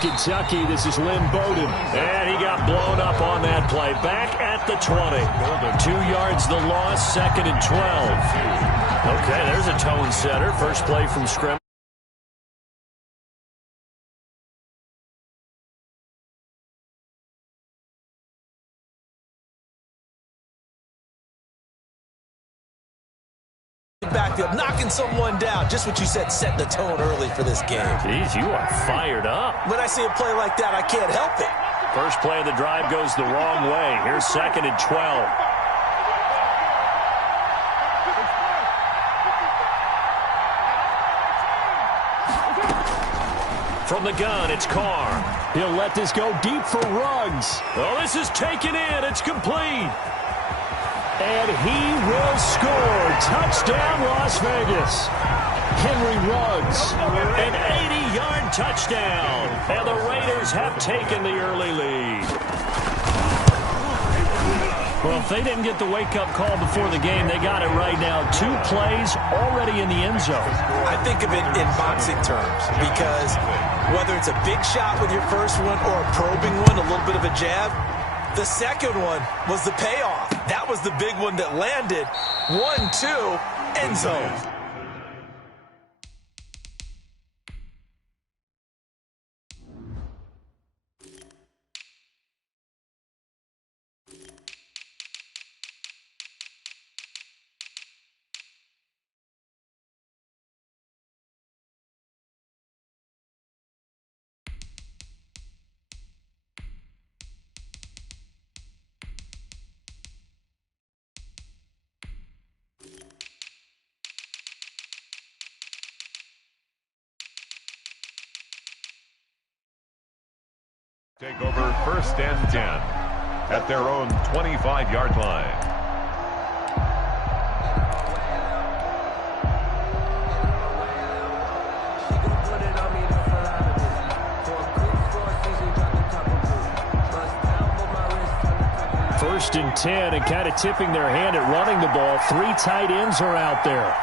Kentucky, this is Lynn Bowden. And he got blown up on that play. Back at the 20. 2 yards the loss, 2nd and 12. Okay, there's a tone setter. First play from scrimmage. Backfield, knocking someone down. Just what you said, set the tone early for this game. Jeez, you are fired up. When I see a play like that, I can't help it. First play of the drive goes the wrong way. Here's 2nd and 12. From the gun, it's Carr. He'll let this go deep for Ruggs. Oh, this is taken in. It's complete. And he will score. Touchdown, Las Vegas. Henry Ruggs, an 80-yard touchdown. And the Raiders have taken the early lead. Well, if they didn't get the wake-up call before the game, they got it right now. 2 plays already in the end zone. I think of it in boxing terms because whether it's a big shot with your first one or a probing one, a little bit of a jab, the second one was the payoff. That was the big one that landed. 1-2, end zone. Take over 1st and 10 at their own 25-yard line. First and 10, and kind of tipping their hand at running the ball. 3 tight ends are out there.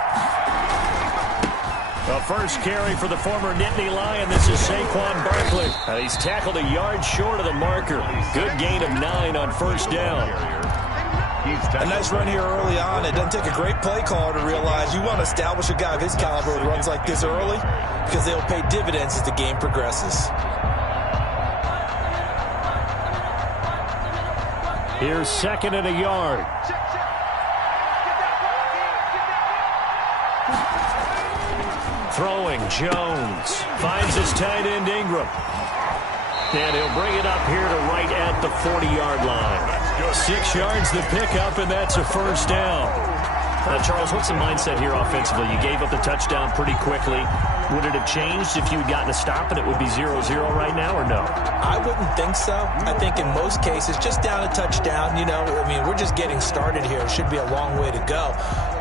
The first carry for the former Nittany Lion. This is Saquon Barkley. And he's tackled a yard short of the marker. Good gain of 9 on 1st down. A nice run here early on. It doesn't take a great play caller to realize you want to establish a guy of his caliber who runs like this early because they'll pay dividends as the game progresses. Here's 2nd and a yard. Throwing, Jones finds his tight end Ingram. And he'll bring it up here to right at the 40-yard line. 6 yards the pickup, and that's a 1st down. Charles, what's the mindset here offensively? You gave up the touchdown pretty quickly. Would it have changed if you had gotten a stop and it would be 0-0 right now, or no? I wouldn't think so. I think in most cases, just down a touchdown, we're just getting started here. It should be a long way to go.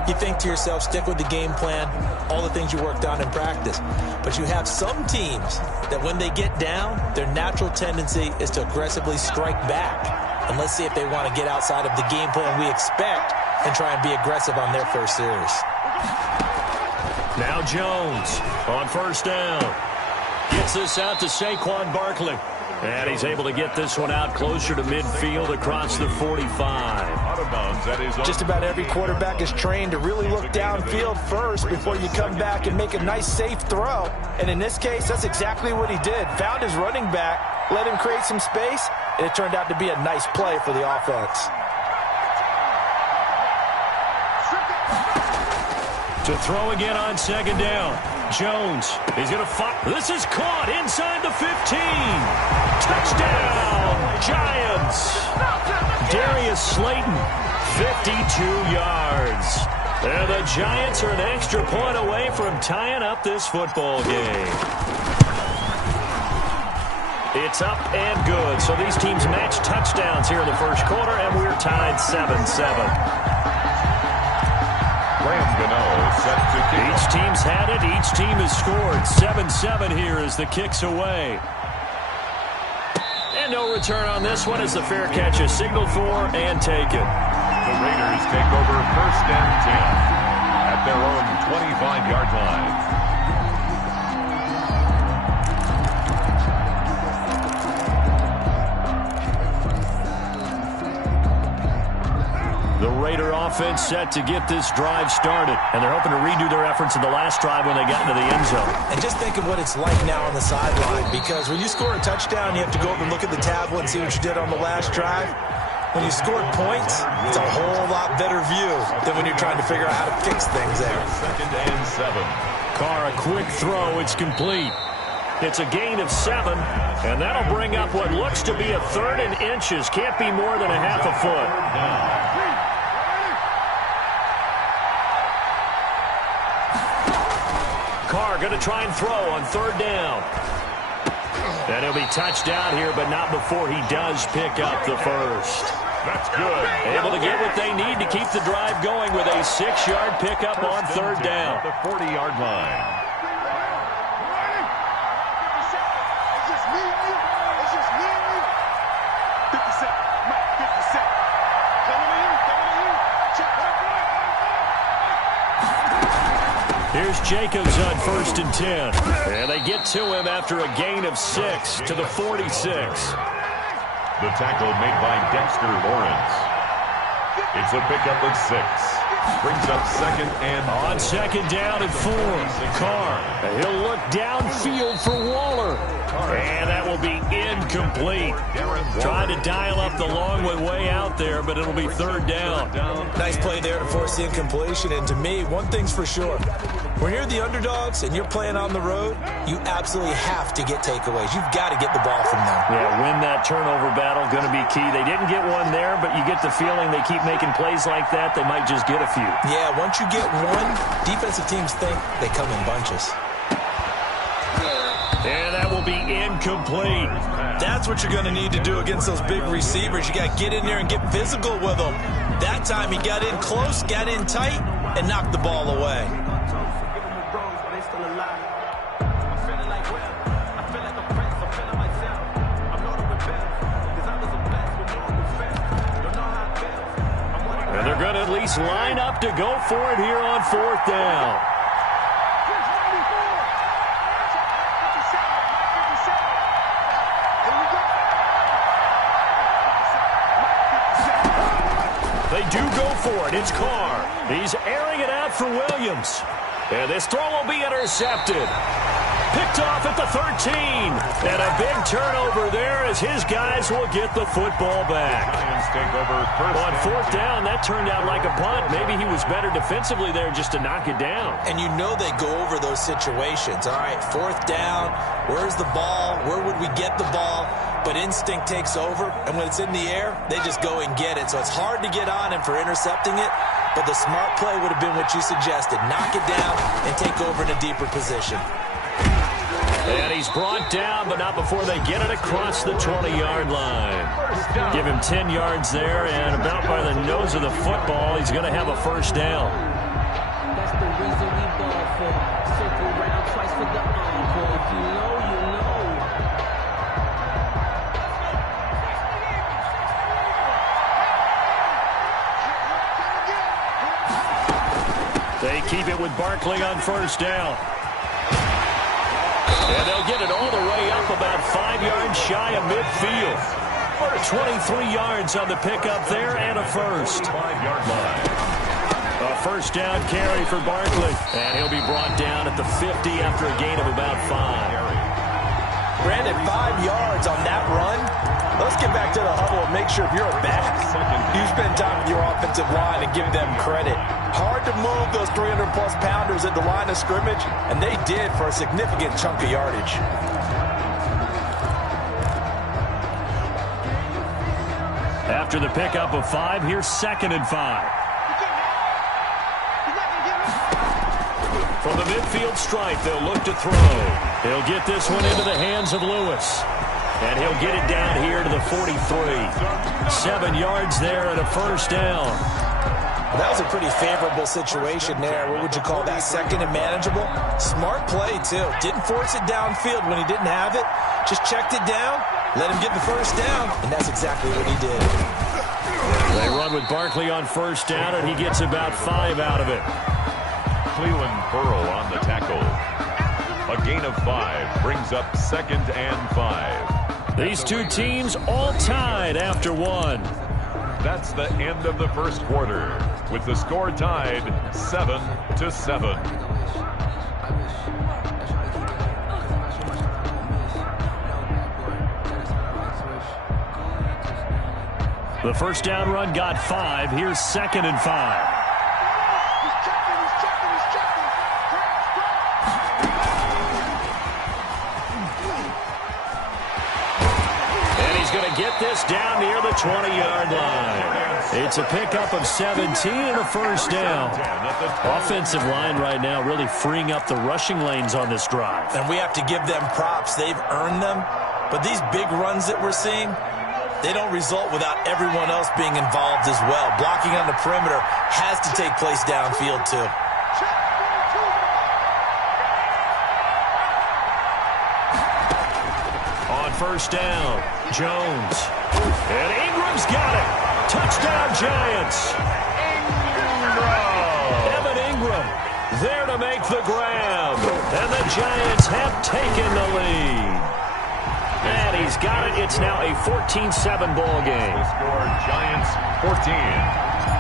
You think to yourself, stick with the game plan, all the things you worked on in practice. But you have some teams that when they get down, their natural tendency is to aggressively strike back. And let's see if they want to get outside of the game plan we expect and try and be aggressive on their first series. Now Jones on 1st down. Gets this out to Saquon Barkley. And he's able to get this one out closer to midfield across the 45. Just about every quarterback is trained to really look downfield first before you come back and make a nice, safe throw. And in this case, that's exactly what he did. Found his running back, let him create some space, and it turned out to be a nice play for the offense. To throw again on 2nd down. Jones, he's going to fight. This is caught inside the 15. Touchdown, Giants. Darius Slayton, 52 yards. And the Giants are an extra point away from tying up this football game. It's up and good. So these teams match touchdowns here in the first quarter, and we're tied 7-7. Each team's had it. Each team has scored. 7-7 here as the kick's away. And no return on this one as the fair catch is signaled for and taken. The Raiders take over 1st and 10 at their own 25-yard line. offense set to get this drive started. And they're hoping to redo their efforts in the last drive when they got into the end zone. And just think of what it's like now on the sideline, because when you score a touchdown, you have to go over and look at the tablet and see what you did on the last drive. When you scored points, it's a whole lot better view than when you're trying to figure out how to fix things there. 2nd and 7. Carr, a quick throw. It's complete. It's a gain of 7, and that'll bring up what looks to be a 3rd and inches. Can't be more than a half a foot. Carr going to try and throw on 3rd down. And he'll be touched down here, but not before he does pick up the first. That's good. Able to get what they need to keep the drive going with a 6-yard pickup on 3rd down. At the 40-yard line. Here's Jacobs on 1st and 10. And they get to him after a gain of 6 to the 46. The tackle made by Dexter Lawrence. It's a pickup of 6. Brings up 2nd and on 2nd down and 4. Carr. He'll look downfield for Waller. And that will be incomplete. Trying to dial up the long way out there, but it'll be 3rd down. Nice play there to force the incompletion. And to me, one thing's for sure. When you're the underdogs and you're playing on the road, you absolutely have to get takeaways. You've got to get the ball from them. Yeah, win that turnover battle, going to be key. They didn't get one there, but you get the feeling they keep making plays like that, they might just get a few. Yeah, once you get one, defensive teams think they come in bunches. And that will be incomplete. That's what you're going to need to do against those big receivers. You got to get in there and get physical with them. That time he got in close, got in tight, and knocked the ball away. And they're going to at least line up to go for it here on 4th down. They do go for it. It's Carr. He's airing it out for Williams. And this throw will be intercepted. Picked off at the 13. And a big turnover there as his guys will get the football back. Take over on 4th down, that turned out like a punt. Maybe he was better defensively there just to knock it down. And you know they go over those situations. All right, 4th down, where's the ball? Where would we get the ball? But instinct takes over, and when it's in the air, they just go and get it. So it's hard to get on him for intercepting it, but the smart play would have been what you suggested. Knock it down and take over in a deeper position. And he's brought down, but not before they get it across the 20-yard line. Give him 10 yards there, and about by the nose of the football, he's going to have a 1st down. That's the reason we ball for. Circle round twice for the encore. If you know, you know. They keep it with Barkley on 1st down. And they'll get it all the way up about 5 yards shy of midfield. 23 yards on the pickup there and a first. 5-yard line. A 1st down carry for Barkley. And he'll be brought down at the 50 after a gain of about 5. Brandon, 5 yards on that run. Let's get back to the huddle and make sure if you're a back, you spend time with your offensive line and give them credit. Hard to move those 300-plus pounders at the line of scrimmage, and they did for a significant chunk of yardage. After the pickup of 5, here's 2nd and 5. From the midfield stripe, they'll look to throw. He'll get this one into the hands of Lewis. And he'll get it down here to the 43. 7 yards there and a 1st down. That was a pretty favorable situation there. What would you call that? 2nd and manageable? Smart play, too. Didn't force it downfield when he didn't have it. Just checked it down, let him get the 1st down, and that's exactly what he did. They run with Barkley on 1st down, and he gets about 5 out of it. Cleveland Burrow on the tackle. A gain of 5 brings up 2nd and 5. These two teams all tied after 1. That's the end of the 1st quarter. with the score tied 7-7. The first down run got 5. Here's 2nd and 5. And he's going to get this down near the 20-yard line. It's a pickup of 17 and a first down. Offensive line right now really freeing up the rushing lanes on this drive. And we have to give them props. They've earned them. But these big runs that we're seeing, they don't result without everyone else being involved as well. Blocking on the perimeter has to take place downfield too. On first down, Jones. And Ingram's got it. Touchdown, Giants. Evan Ingram there to make the grab. And the Giants have taken the lead. And he's got it. It's now a 14-7 ball game. The score, Giants 14,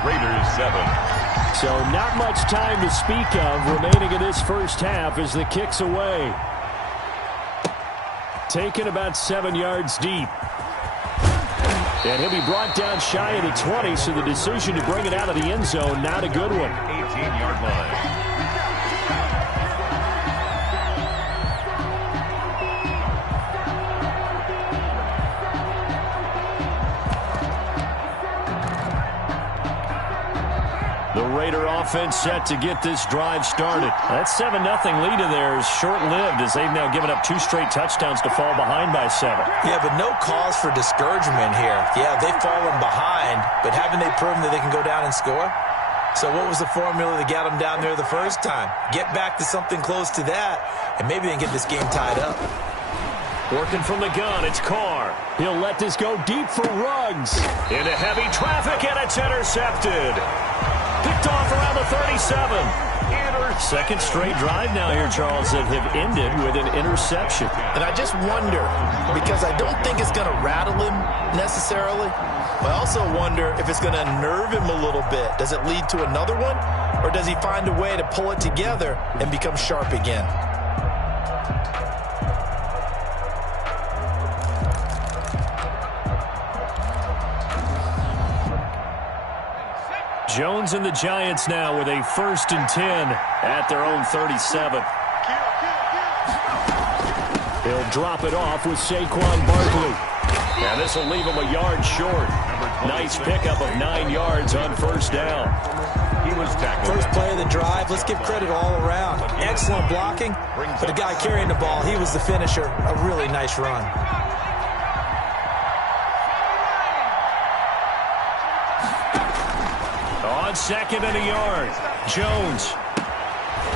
Raiders 7. So not much time to speak of remaining in this first half as the kick's away. Taken about 7 yards deep. And he'll be brought down shy of the 20, so the decision to bring it out of the end zone, not a good one. 18-yard line. The Raider offense set to get this drive started. That 7-0 lead of theirs short-lived as they've now given up 2 straight touchdowns to fall behind by 7. Yeah, but no cause for discouragement here. Yeah, they've fallen behind, but haven't they proven that they can go down and score? So what was the formula that got them down there the first time? Get back to something close to that, and maybe they can get this game tied up. Working from the gun, it's Carr. He'll let this go deep for Ruggs. Into heavy traffic, and it's intercepted. Picked off around the 37. Second straight drive now here, Charles, that have ended with an interception. And I just wonder, because I don't think it's going to rattle him necessarily, but I also wonder if it's going to unnerve him a little bit. Does it lead to another one, or does he find a way to pull it together and become sharp again? Jones and the Giants now with a 1st and 10 at their own 37. He'll drop it off with Saquon Barkley. And this will leave him a yard short. Nice pickup of 9 yards on first down. He was tackled. First play of the drive, let's give credit all around. Excellent blocking, but the guy carrying the ball, he was the finisher. A really nice run. On 2nd and a yard, Jones.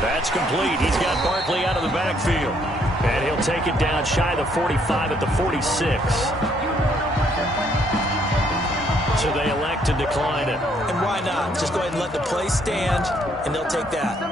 That's complete. He's got Barkley out of the backfield. And he'll take it down shy of the 45 at the 46. So they elect to decline it. And why not? Just go ahead and let the play stand, and they'll take that.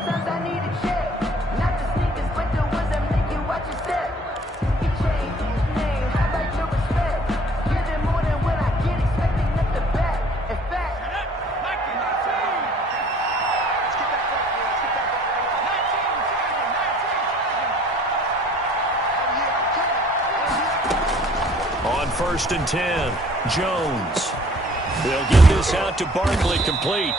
On 1st and 10, Jones. They'll get this out to Barkley, complete.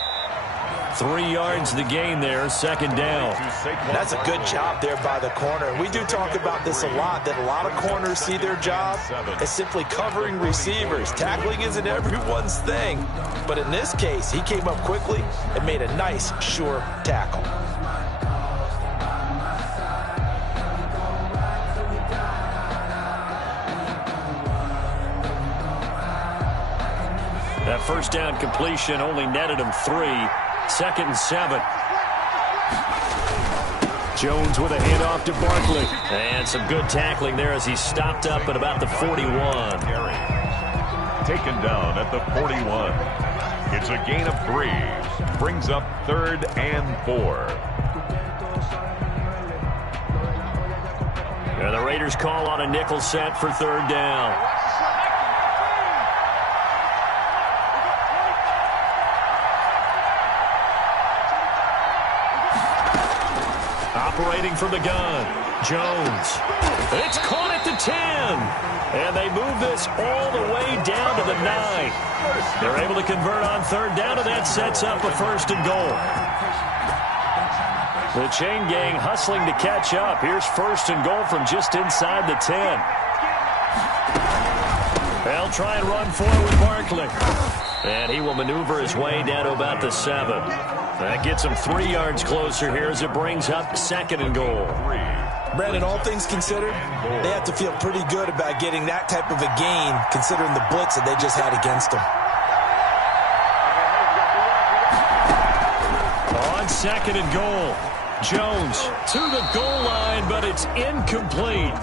3 yards the gain there, 2nd down. That's a good job there by the corner. We do talk about this a lot, that a lot of corners see their job as simply covering receivers. Tackling isn't everyone's thing. But in this case, he came up quickly and made a nice, sure tackle. That first down completion only netted him 3. 2nd and 7. Jones with a handoff to Barkley. And some good tackling there as he stopped up at about the 41. Taken down at the 41. It's a gain of 3. Brings up 3rd and 4. And the Raiders call on a nickel set for 3rd down. Rotating from the gun. Jones. It's caught at the 10. And they move this all the way down to the 9. They're able to convert on third down, and that sets up a 1st and goal. The chain gang hustling to catch up. Here's 1st and goal from just inside the 10. They'll try and run for it with Barkley. And he will maneuver his way down to about the 7. That gets him 3 yards closer here as it brings up 2nd and goal. Brandon, all things considered, they have to feel pretty good about getting that type of a gain considering the blitz that they just had against them. On 2nd and goal, Jones to the goal line, but it's incomplete.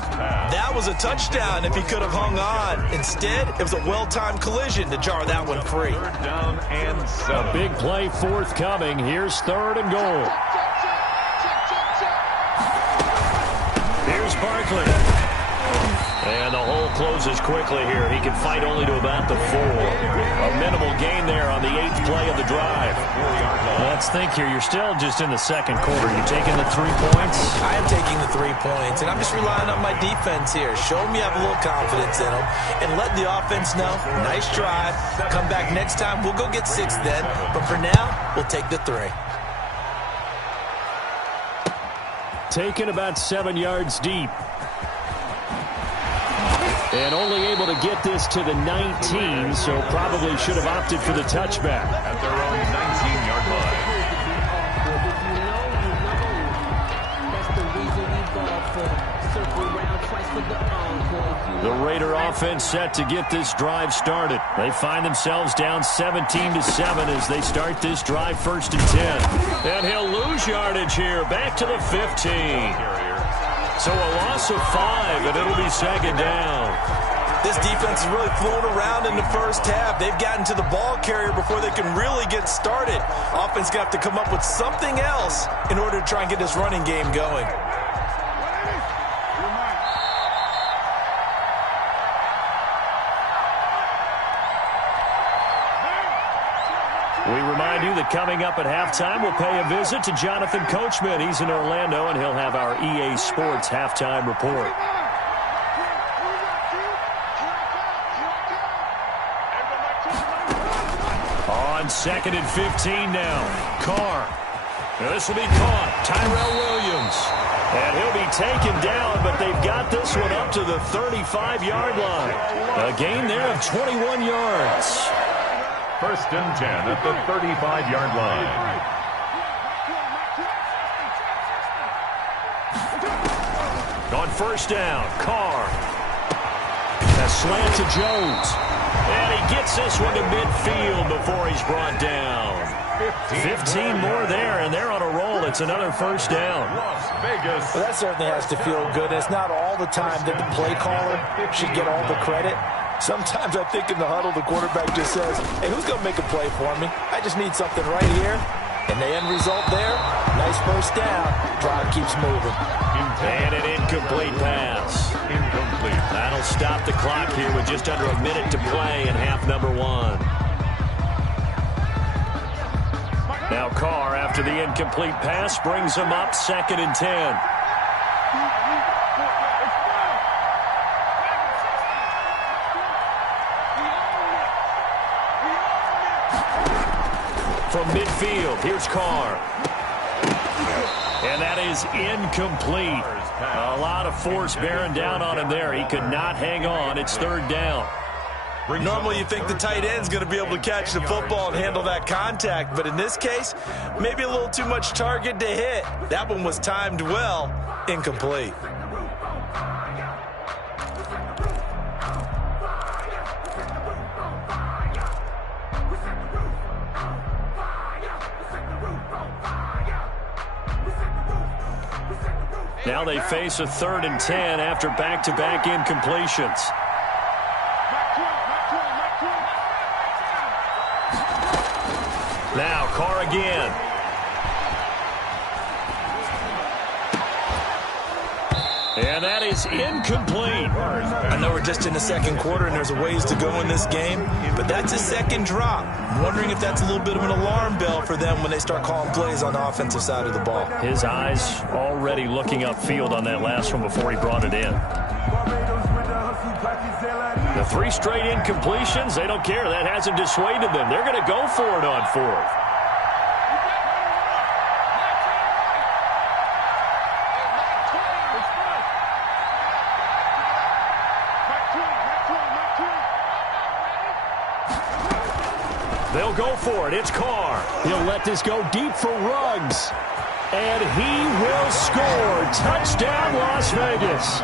That was a touchdown if he could have hung on. Instead, it was a well-timed collision to jar that one free. 3rd down and 7. A big play forthcoming. Here's 3rd and goal. Here's Barkley. And the hole closes quickly here. He can fight only to about the 4. A minimal gain there on the 8th play of the drive. Let's think here. You're still just in the 2nd quarter. You taking the 3 points? I am taking the 3 points, and I'm just relying on my defense here. Show me I have a little confidence in them, and let the offense know, nice drive. Come back next time. We'll go get 6 then. But for now, we'll take the 3. Taken about 7 yards deep. And only able to get this to the 19, so probably should have opted for the touchback. At their own 19-yard line. The Raider offense set to get this drive started. They find themselves down 17-7 as they start this drive 1st and 10. And he'll lose yardage here, back to the 15. So a loss of 5, and it'll be 2nd down. This defense is really flown around in the first half. They've gotten to the ball carrier before they can really get started. Offense going to have to come up with something else in order to try and get this running game going. We remind you that coming up at halftime, we'll pay a visit to Jonathan Coachman. He's in Orlando, and he'll have our EA Sports halftime report. On 2nd and 15 now, Carr. This will be caught. Tyrell Williams. And he'll be taken down, but they've got this one up to the 35-yard line. A gain there of 21 yards. 1st and 10 at the 35-yard line. On 1st down, Carr. A slant to Jones. And he gets this one to midfield before he's brought down. 15 more there, and they're on a roll. It's another 1st down. Las Vegas. Well, that certainly has to feel good. It's not all the time that the play caller should get all the credit. Sometimes I think in the huddle, the quarterback just says, hey, who's going to make a play for me? I just need something right here. And the end result there, nice 1st down. Drive keeps moving. And an incomplete pass. Incomplete. That'll stop the clock here with just under a minute to play in half number 1. Now Carr, after the incomplete pass, brings him up 2nd and 10. From midfield, here's Carr. And that is incomplete. A lot of force bearing down on him there. He could not hang on. It's 3rd down. Normally you think the tight end's going to be able to catch the football and handle that contact, but in this case, maybe a little too much target to hit. That one was timed well, incomplete. Now they face a 3rd and 10 after back-to-back incompletions. Now Carr again. And that is incomplete. I know we're just in the second quarter and there's a ways to go in this game, but that's a second drop. I'm wondering if that's a little bit of an alarm bell for them when they start calling plays on the offensive side of the ball. His eyes already looking upfield on that last one before he brought it in. The 3 straight incompletions, they don't care. That hasn't dissuaded them. They're going to go for it on 4th. They'll go for it. It's Carr. He'll let this go deep for Ruggs. And he will score. Touchdown, Las Vegas.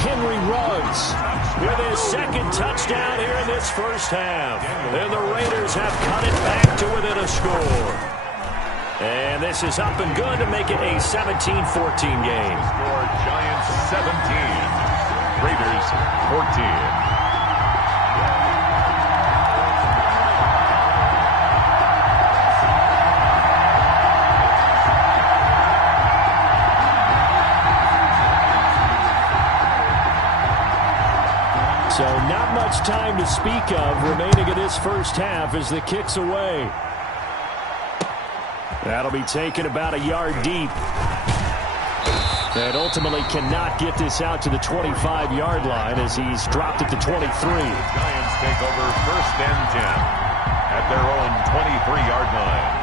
Henry Ruggs with his second touchdown here in this first half. And the Raiders have cut it back to within a score. And this is up and good to make it a 17-14 game. Score Giants 17, Raiders 14. So not much time to speak of remaining in this first half as the kick's away. That'll be taken about a yard deep. And ultimately cannot get this out to the 25-yard line as he's dropped it to 23. Giants take over 1st and 10 at their own 23-yard line.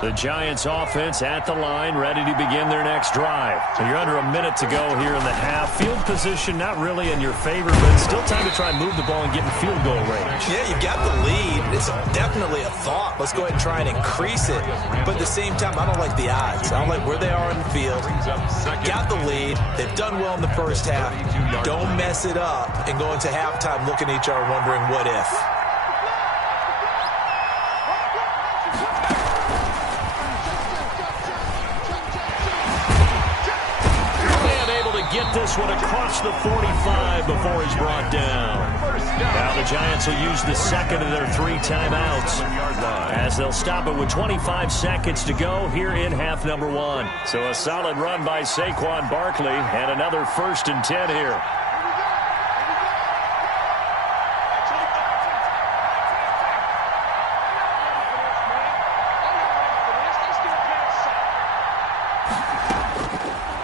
The Giants offense at the line, ready to begin their next drive. So you're under a minute to go here in the half. Field position not really in your favor, but still time to try and move the ball and get in field goal range. Yeah, you've got the lead. It's definitely a thought. Let's go ahead and try and increase it. But at the same time, I don't like the odds. I don't like where they are in the field. Got the lead. They've done well in the first half. Don't mess it up and go into halftime looking at each other wondering what if. Get this one across the 45 before he's brought down. Now the Giants will use the second of their 3 timeouts as they'll stop it with 25 seconds to go here in half number 1. So a solid run by Saquon Barkley and another 1st and 10 here.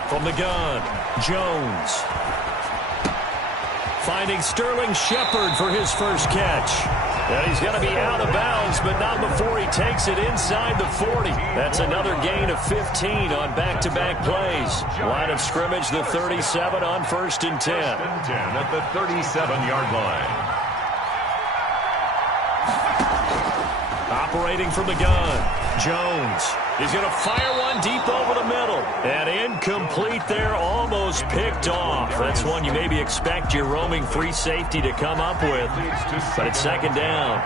From the gun, Jones. Finding Sterling Shepard for his first catch. And he's going to be out of bounds, but not before he takes it inside the 40. That's another gain of 15 on back-to-back plays. Line of scrimmage, the 37 on 1st and 10. 1st and 10 at the 37-yard line. Operating from the gun, Jones. He's going to fire one deep over the middle. And incomplete there, almost picked off. That's one you maybe expect your roaming free safety to come up with. But it's 2nd down.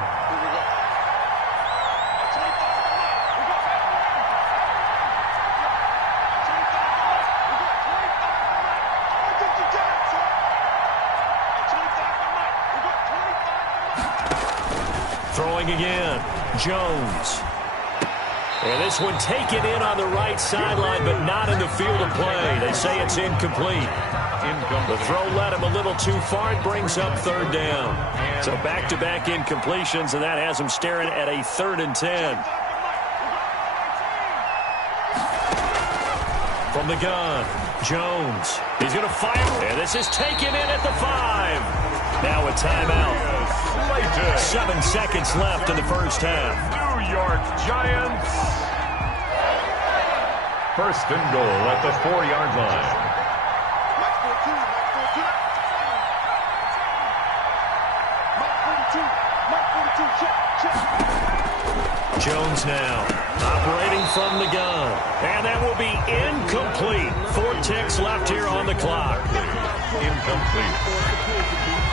Throwing again, Jones. And this one taken in on the right sideline, but not in the field of play. They say it's incomplete. The throw led him a little too far. It brings up 3rd down. So back-to-back incompletions, and that has him staring at a 3rd and 10. From the gun, Jones. He's going to fire. And this is taken in at the 5. Now a timeout. 7 seconds left in the first half. New York Giants. 1st and goal at the 4-yard line. Jones now operating from the gun. And that will be incomplete. 4 ticks left here on the clock. Incomplete.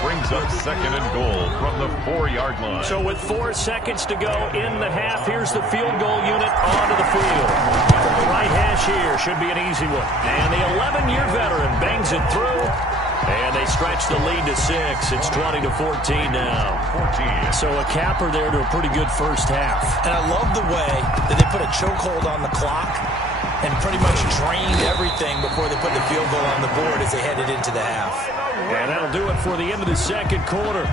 Brings up 2nd and goal from the 4-yard line. So with 4 seconds to go in the half, here's the field goal unit onto the field. From the right hash here, should be an easy one. And the 11-year veteran bangs it through. And they stretch the lead to 6. It's 20-14 now. 14. So a capper there to a pretty good first half. And I love the way that they put a chokehold on the clock and pretty much drained everything before they put the field goal on the board as they headed into the half. And that'll do it for the end of the second quarter.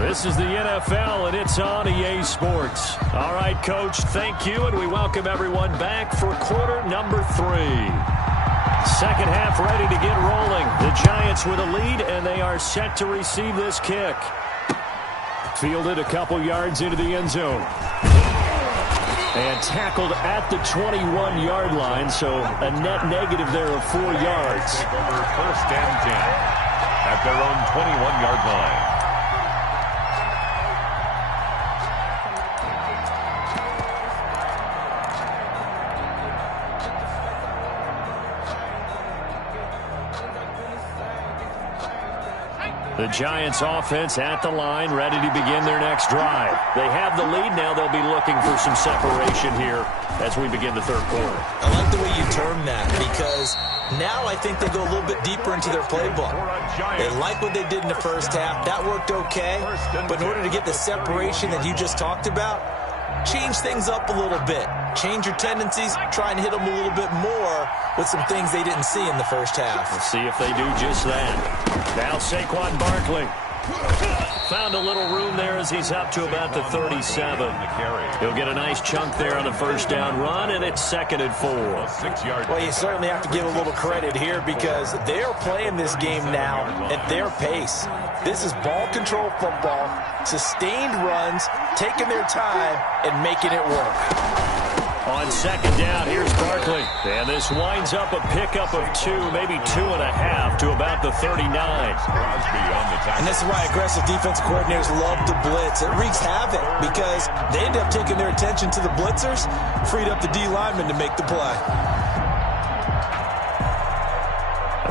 This is the NFL, and it's on EA Sports. All right, Coach, thank you, and we welcome everyone back for quarter number 3. Second half ready to get rolling. The Giants with a lead, and they are set to receive this kick. Fielded a couple yards into the end zone. And tackled at the 21-yard line, so a net negative there of 4 yards. Take over first and 10 at their own 21-yard line. The Giants offense at the line, ready to begin their next drive. They have the lead now. They'll be looking for some separation here as we begin the third quarter. I like the way you term that, because now I think they go a little bit deeper into their playbook. They like what they did in the first half. That worked okay. But in order to get the separation that you just talked about, change things up a little bit. Change your tendencies, try and hit them a little bit more with some things they didn't see in the first half. We'll see if they do just that. Now Saquon Barkley. Found a little room there as he's up to about the 37. He'll get a nice chunk there on the first down run, and it's 2nd and 4. 6 yards. Well, you certainly have to give a little credit here because they're playing this game now at their pace. This is ball control football, sustained runs, taking their time, and making it work. On second down, here's Barkley. And this winds up a pickup of 2, maybe 2.5 to about the 39. Crosby on the tackle. And this is why aggressive defensive coordinators love to blitz. It wreaks havoc because they end up taking their attention to the blitzers, freed up the D lineman to make the play.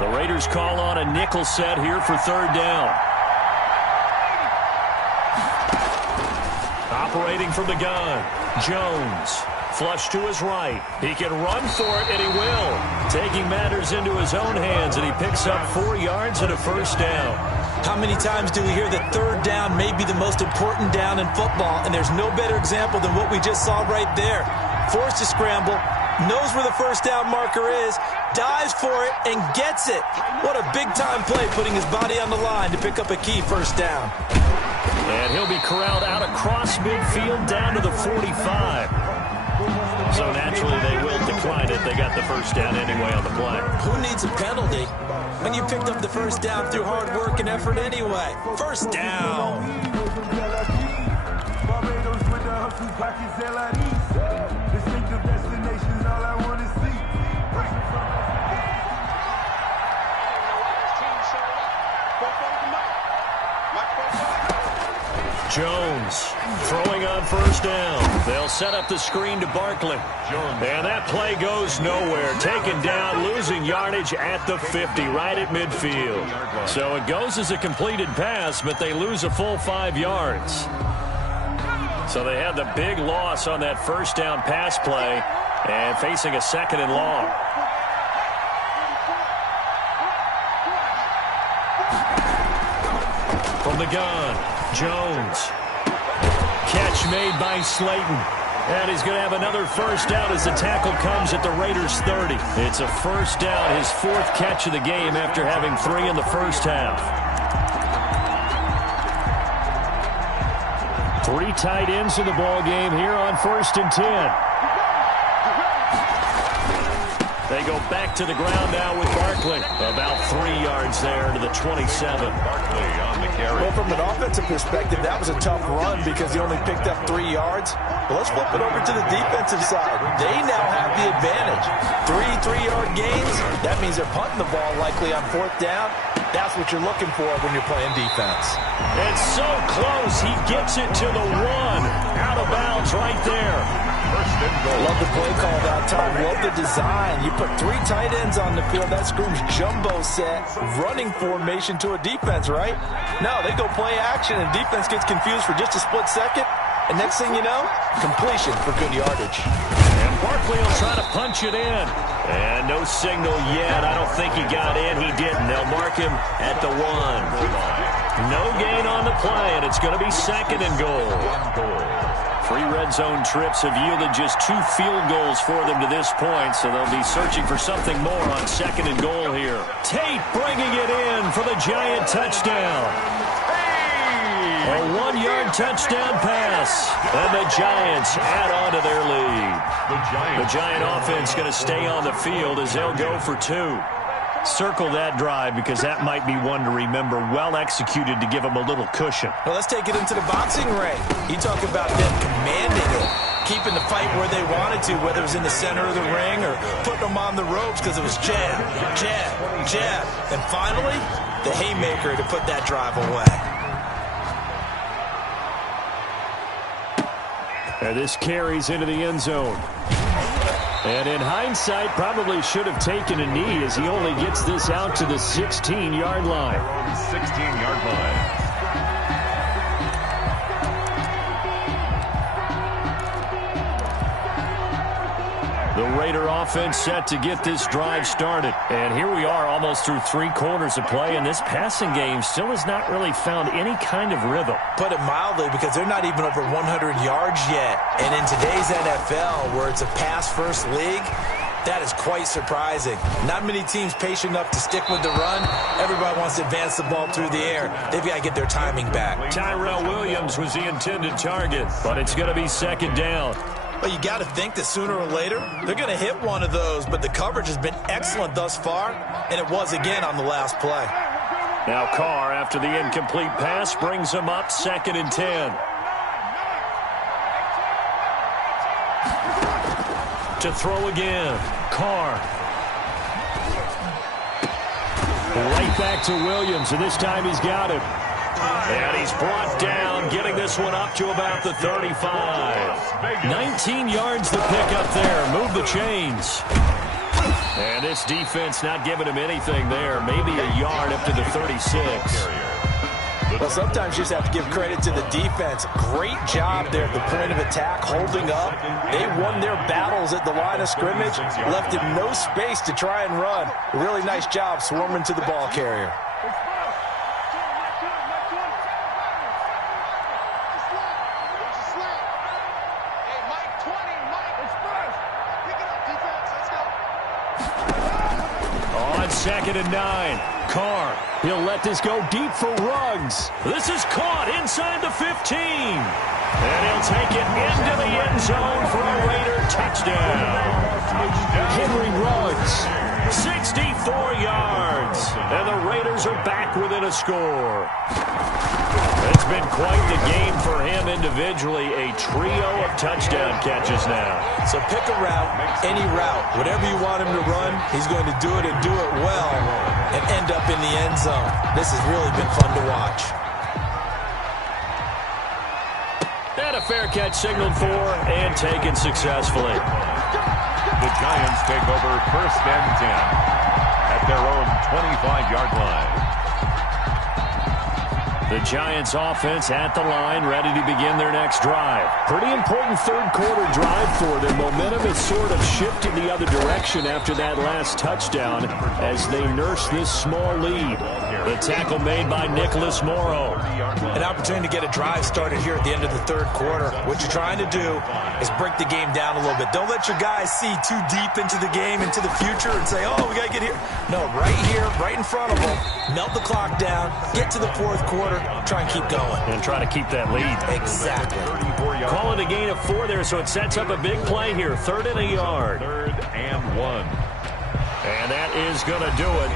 The Raiders call on a nickel set here for third down. Operating from the gun, Jones. Flush to his right. He can run for it, and he will. Taking matters into his own hands, and he picks up 4 yards and a first down. How many times do we hear that third down may be the most important down in football, and there's no better example than what we just saw right there. Forced to scramble, knows where the first down marker is, dives for it, and gets it. What a big-time play, putting his body on the line to pick up a key first down. And he'll be corralled out across midfield down to the 45. So naturally they will decline it. They got the first down anyway on the play. Who needs a penalty when you picked up the first down through hard work and effort anyway? First down. Jones throwing on first down. They'll set up the screen to Barkley. And that play goes nowhere. Taken down, losing yardage at the 50, right at midfield. So it goes as a completed pass, but they lose a full 5 yards. So they had the big loss on that first down pass play and facing a 2nd and long. From the gun, Jones. Catch made by Slayton. And he's going to have another first down as the tackle comes at the Raiders' 30. It's a first down, his 4th catch of the game after having 3 in the first half. 3 tight ends in the ball game here on 1st and 10. They go back to the ground now with Barkley. About 3 yards there to the 27. Barkley on the carry. Well, from an offensive perspective, that was a tough run because he only picked up 3 yards. But let's flip it over to the defensive side. They now have the advantage. 3 3-yard gains. That means they're punting the ball likely on 4th down. That's what you're looking for when you're playing defense. It's so close. He gets it to the 1. Out of bounds right there. First and goal. Love the play call that time. Love the design. You put 3 tight ends on the field. That screams jumbo set, running formation to a defense, right? No, they go play action, and defense gets confused for just a split second. And next thing you know, completion for good yardage. And Barkley will try to punch it in. And no signal yet. I don't think he got in. He didn't. They'll mark him at the 1. No gain on the play, and it's going to be 2nd and goal. 3 red zone trips have yielded just 2 field goals for them to this point, so they'll be searching for something more on 2nd and goal here. Tate bringing it in for the Giant touchdown. A 1-yard touchdown pass, and the Giants add on to their lead. The Giant offense going to stay on the field as they'll go for 2. Circle that drive because that might be one to remember. Well executed to give them a little cushion. Well, let's take it into the boxing ring. You talk about them commanding it, keeping the fight where they wanted to, whether it was in the center of the ring or putting them on the ropes because it was jab, jab, jab. And finally, the haymaker to put that drive away. And this carries into the end zone. And in hindsight, probably should have taken a knee as he only gets this out to the 16-yard line. 16-yard line. The Raider offense set to get this drive started. And here we are almost through 3 quarters of play, and this passing game still has not really found any kind of rhythm. Put it mildly, because they're not even over 100 yards yet. And in today's NFL, where it's a pass-first league, that is quite surprising. Not many teams patient enough to stick with the run. Everybody wants to advance the ball through the air. They've got to get their timing back. Tyrell Williams was the intended target, but it's going to be 2nd down. Well, you got to think that sooner or later, they're going to hit one of those, but the coverage has been excellent thus far, and it was again on the last play. Now Carr, after the incomplete pass, brings them up 2nd and 10. To throw again, Carr. Right back to Williams, and this time he's got him. And he's brought down, getting this one up to about the 35. 19 yards to pick up there. Move the chains. And this defense not giving him anything there. Maybe a yard up to the 36. Well, sometimes you just have to give credit to the defense. Great job there at the point of attack, holding up. They won their battles at the line of scrimmage, left him no space to try and run. A really nice job swarming to the ball carrier. On 2nd and 9, Carr. He'll let this go deep for Ruggs. This is caught inside the 15. And he'll take it into the end zone for a Raider touchdown. Henry Ruggs, 64 yards. And the Raiders are back within a score. It's been quite the game for him individually. A trio of touchdown catches now. So pick a route, any route. Whatever you want him to run, he's going to do it and do it well and end up in the end zone. This has really been fun to watch. And a fair catch signaled for and taken successfully. The Giants take over 1st and 10 at their own 25-yard line. The Giants offense at the line, ready to begin their next drive. Pretty important 3rd quarter drive for them. Momentum has sort of shifted the other direction after that last touchdown as they nurse this small lead. The tackle made by Nicholas Morrow. An opportunity to get a drive started here at the end of the 3rd quarter. What you're trying to do is break the game down a little bit. Don't let your guys see too deep into the game, into the future, and say, oh, we got to get here. No, right here, right in front of them. Melt the clock down, get to the 4th quarter, try and keep going. And try to keep that lead. Exactly. Call it a gain of 4 there, so it sets up a big play here. 3rd and a yard. 3rd and 1. And that is going to do it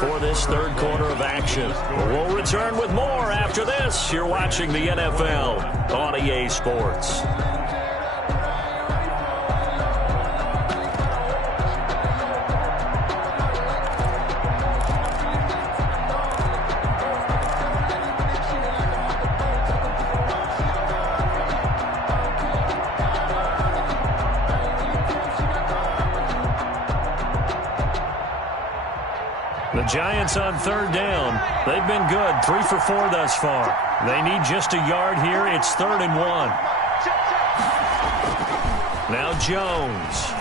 for this 3rd quarter of action. We'll return with more after this. You're watching the NFL on EA Sports. The Giants on 3rd down. They've been good, 3 for 4 thus far. They need just a yard here. It's 3rd and 1. Now Jones.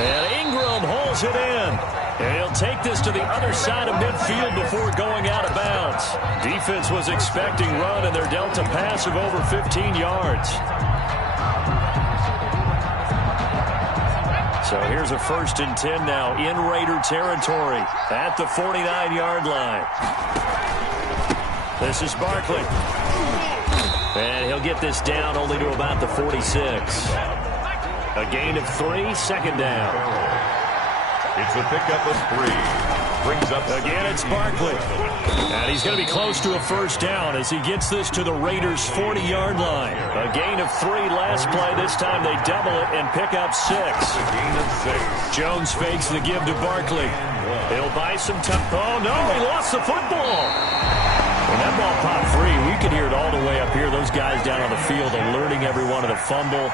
And Ingram holds it in. And he'll take this to the other side of midfield before going out of bounds. Defense was expecting run, and they're dealt a pass of over 15 yards. So here's a 1st and 10 now in Raider territory at the 49-yard line. This is Barkley. And he'll get this down only to about the 46. A gain of 3, 2nd down. It's a pickup of 3. Brings up again, it's Barkley. And he's going to be close to a 1st down as he gets this to the Raiders' 40-yard line. A gain of 3 last play. This time they double it and pick up 6. A gain of 6. Jones fakes the give to Barkley. He'll buy some time. Oh, no, he lost the football. When that ball popped free, we could hear it all the way up here. Those guys down on the field alerting everyone of the fumble.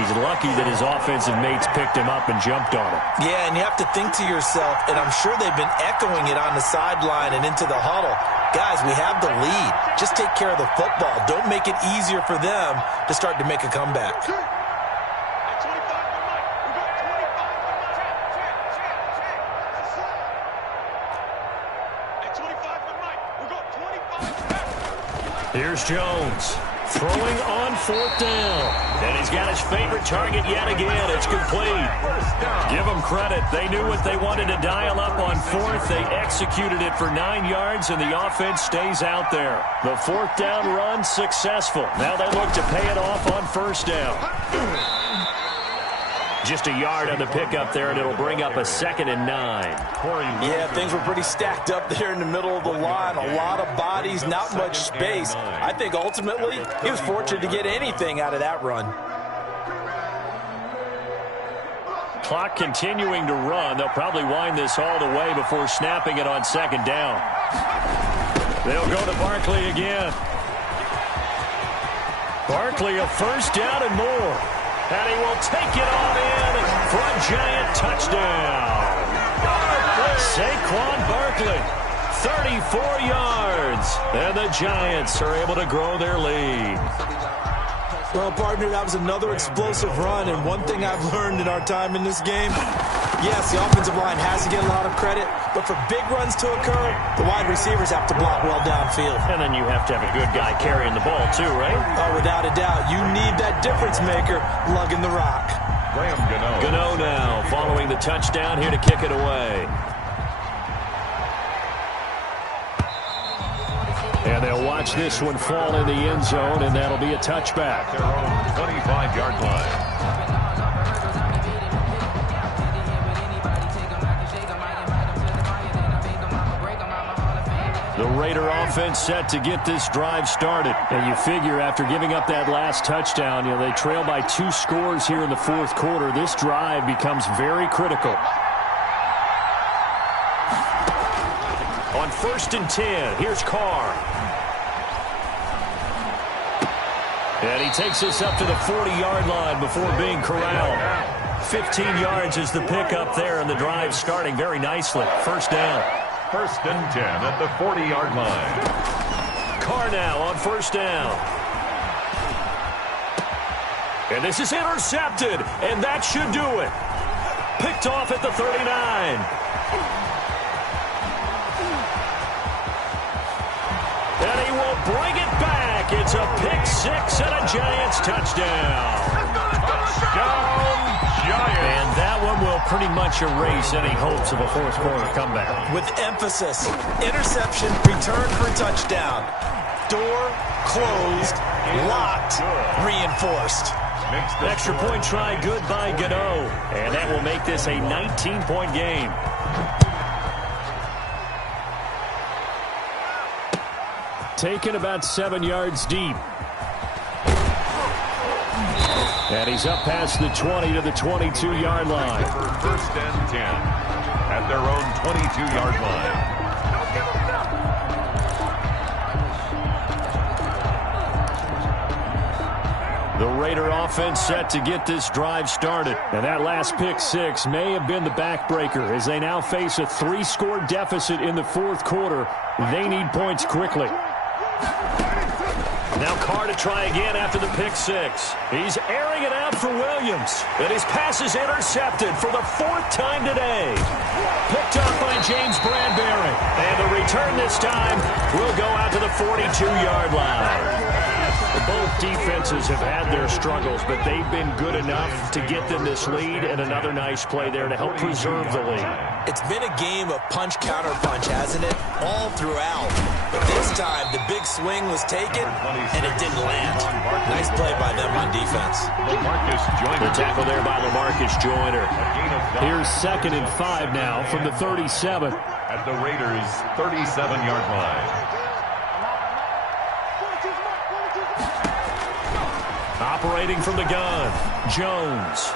He's lucky that his offensive mates picked him up and jumped on him. Yeah, and you have to think to yourself, and I'm sure they've been echoing it on the sideline and into the huddle. Guys, we have the lead. Just take care of the football. Don't make it easier for them to start to make a comeback. Here's Jones. Throwing on 4th down. And he's got his favorite target yet again. It's complete. Give them credit. They knew what they wanted to dial up on 4th. They executed it for 9 yards, and the offense stays out there. The 4th down run successful. Now they look to pay it off on 1st down. Just a yard on the pickup there, and it'll bring up a 2nd and 9. Yeah, things were pretty stacked up there in the middle of the line. A lot of bodies, not much space. I think ultimately he was fortunate to get anything out of that run. Clock continuing to run. They'll probably wind this all the way before snapping it on 2nd down. They'll go to Barkley again. Barkley, a 1st down and more. And he will take it on in for a giant touchdown. Saquon Barkley, 34 yards. And the Giants are able to grow their lead. Well, partner, that was another explosive run. And one thing I've learned in our time in this game, yes, the offensive line has to get a lot of credit, but for big runs to occur, the wide receivers have to block well downfield. And then you have to have a good guy carrying the ball too, right? Oh, without a doubt. You need that difference maker lugging the rock. Gano now following the touchdown here to kick it away. And they'll watch this one fall in the end zone, and that'll be a touchback. Their own 25-yard line. The Raider offense set to get this drive started. And you figure after giving up that last touchdown, they trail by 2 scores here in the 4th quarter. This drive becomes very critical. On 1st and 10, here's Carr. And he takes this up to the 40-yard line before being corralled. 15 yards is the pickup there, and the drive starting very nicely. 1st down. 1st and 10 at the 40-yard line. Carr now on 1st down. And this is intercepted, and that should do it. Picked off at the 39. And he will bring it back. It's a pick 6 and a Giants touchdown. Touchdown, Giants. And that one will pretty much erase any hopes of a 4th quarter comeback. With emphasis, interception, return for a touchdown. Door closed, locked, reinforced. Extra point try good by Gano. And that will make this a 19-point game. Taken about 7 yards deep. And he's up past the 20 to the 22-yard line. For 1st and 10 at their own 22-yard line. The Raider offense set to get this drive started. And that last pick 6 may have been the backbreaker as they now face a 3-score deficit in the 4th quarter. They need points quickly. Now Carr to try again after the pick six. He's airing it out for Williams. And his pass is intercepted for the fourth time today. Picked up by James Bradbury. And the return this time will go out to the 42-yard line. Both defenses have had their struggles, but they've been good enough to get them this lead, and another nice play there to help preserve the lead. It's been a game of punch-counter-punch, hasn't it? All throughout. But this time, the big swing was taken, and it didn't land. Nice play by them on defense. The tackle there by LaMarcus Joyner. Here's 2nd and 5 now from the 37. At the Raiders' 37-yard line. Operating from the gun, Jones.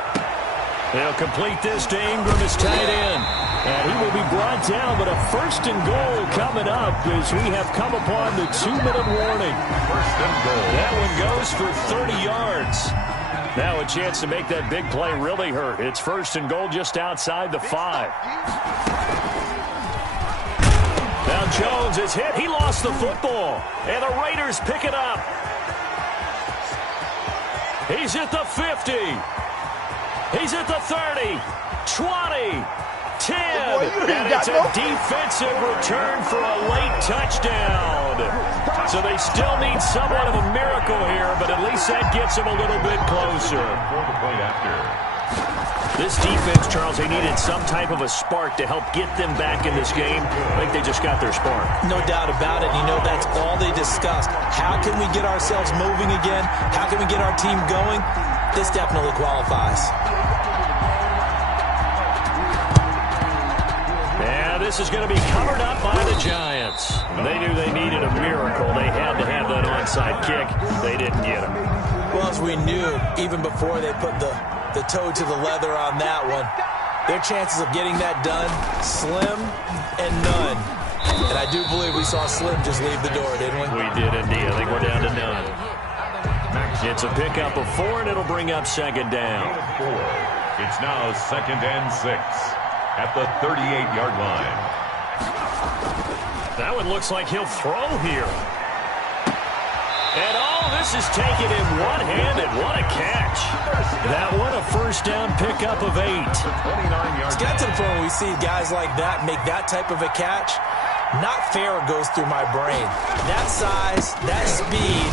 They'll complete this to Ingram as tight end. And he will be brought down, but a 1st and goal coming up as we have come upon the 2-minute warning. 1st and goal. That one goes for 30 yards. Now a chance to make that big play really hurt. It's 1st and goal just outside the 5. Now Jones is hit. He lost the football. And the Raiders pick it up. He's at the 50. He's at the 30, 20, 10. And it's a defensive return for a late touchdown. So they still need somewhat of a miracle here, but at least that gets them a little bit closer. For the point after. This defense, Charles, they needed some type of a spark to help get them back in this game. I think they just got their spark. No doubt about it. You know, that's all they discussed. How can we get ourselves moving again? How can we get our team going? This definitely qualifies. And this is going to be covered up by the Giants. They knew they needed a miracle. They had to have that onside kick. They didn't get him. Well, as we knew, even before they put the toe to the leather on that one, their chances of getting that done, slim and none. And I do believe we saw Slim just leave the door, didn't we? We did indeed. I think we're down to none. It's a pickup of 4, and it'll bring up 2nd down. It's now 2nd and 6 at the 38-yard line. That one looks like he'll throw here. And all this is taken in one-handed. What a catch. That one a 1st down pickup of 8. It's got to the point where we see guys like that make that type of a catch. Not fair goes through my brain. That size, that speed,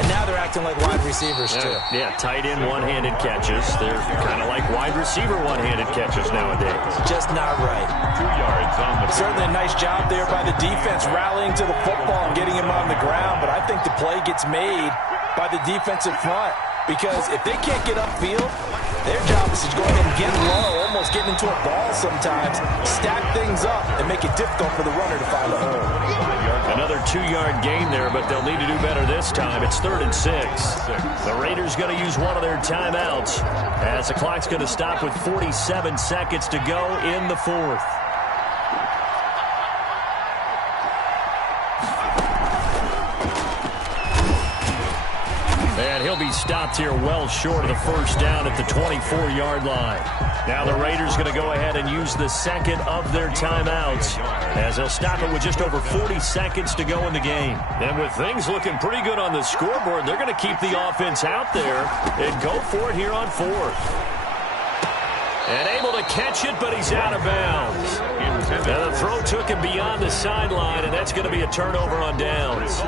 and now they're acting like wide receivers too. Yeah, tight end one-handed catches. They're kind of like wide receiver one-handed catches nowadays. Just not right. 2 yards on the Certainly a nice job there by the defense rallying to the football and getting him on the ground, but I think the play gets made by the defensive front because if they can't get upfield, their job is to go ahead and get low, almost getting into a ball sometimes, stack things up, and make it difficult for the runner to find a hole. Another 2-yard gain there, but they'll need to do better this time. It's 3rd and 6. The Raiders going to use one of their timeouts as the clock's going to stop with 47 seconds to go in the 4th. And he'll be stopped here well short of the 1st down at the 24-yard line. Now the Raiders going to go ahead and use the 2nd of their timeouts as they'll stop it with just over 40 seconds to go in the game. And with things looking pretty good on the scoreboard, they're going to keep the offense out there and go for it here on 4th. And able to catch it, but he's out of bounds. Now the throw took him beyond the sideline, and that's going to be a turnover on downs.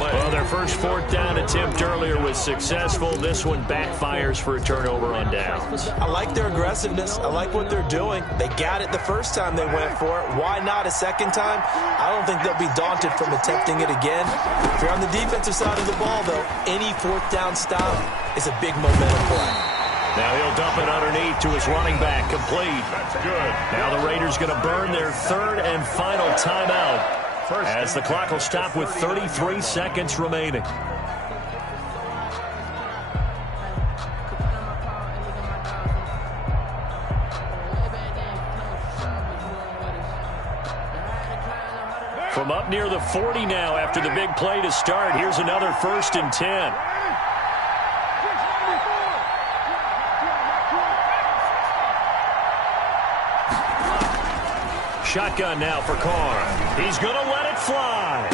Well, their first 4th down attempt earlier was successful. This one backfires for a turnover on downs. I like their aggressiveness. I like what they're doing. They got it the first time they went for it. Why not a second time? I don't think they'll be daunted from attempting it again. If you're on the defensive side of the ball, though, any 4th down stop is a big momentum play. Now he'll dump it underneath to his running back, complete. That's good. Now the Raiders going to burn their 3rd and final timeout as the clock will stop with 33 seconds remaining. From up near the 40 now after the big play to start, here's another 1st and 10. Shotgun now for Carr. He's going to let it fly.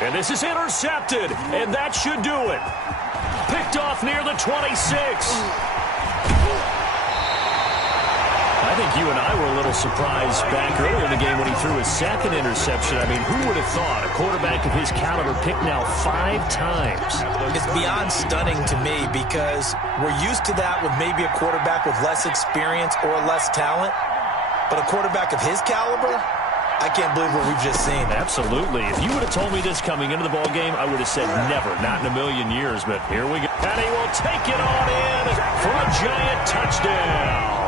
And this is intercepted, and that should do it. Picked off near the 26. I think you and I were a little surprised back earlier in the game when he threw his second interception. I mean, who would have thought a quarterback of his caliber picked now 5 times? It's beyond stunning to me because we're used to that with maybe a quarterback with less experience or less talent. But a quarterback of his caliber, I can't believe what we've just seen. Absolutely. If you would have told me this coming into the ball game, I would have said never, not in a million years. But here we go. And he will take it on in for a giant touchdown.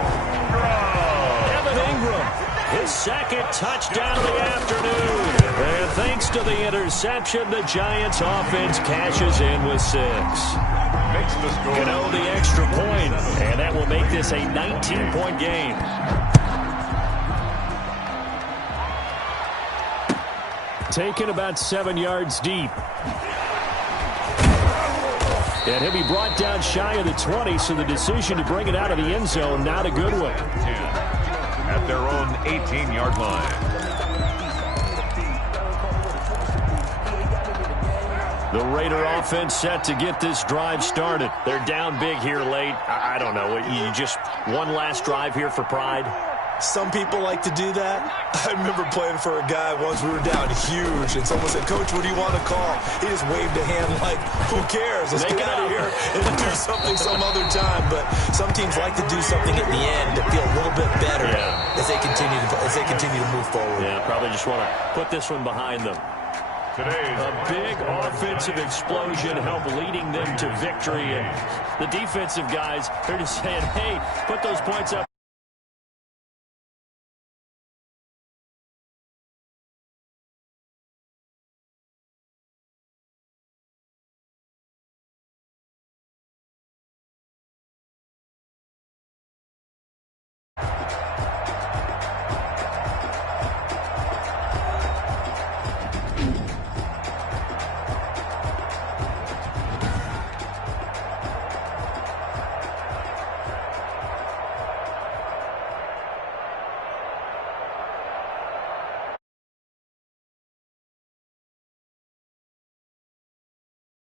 His second touchdown of the afternoon. And thanks to the interception, the Giants offense cashes in with 6. Makes the score. You know, the extra point, and that will make this a 19-point game. Taken about 7 yards deep. And he'll be brought down shy of the 20, so the decision to bring it out of the end zone, not a good one. 10. At their own 18-yard line. The Raider offense set to get this drive started. They're down big here late. I don't know. You just one last drive here for pride? Some people like to do that. I remember playing for a guy once. We were down huge, and someone said, "Coach, what do you want to call?" He just waved a hand like, "Who cares? Let's get out of here and do something some other time." But some teams like to do something at the end to feel a little bit better as they continue to move forward. Yeah, probably just want to put this one behind them. A big offensive explosion helped leading them to victory, and the defensive guys, they're just saying, "Hey, put those points up."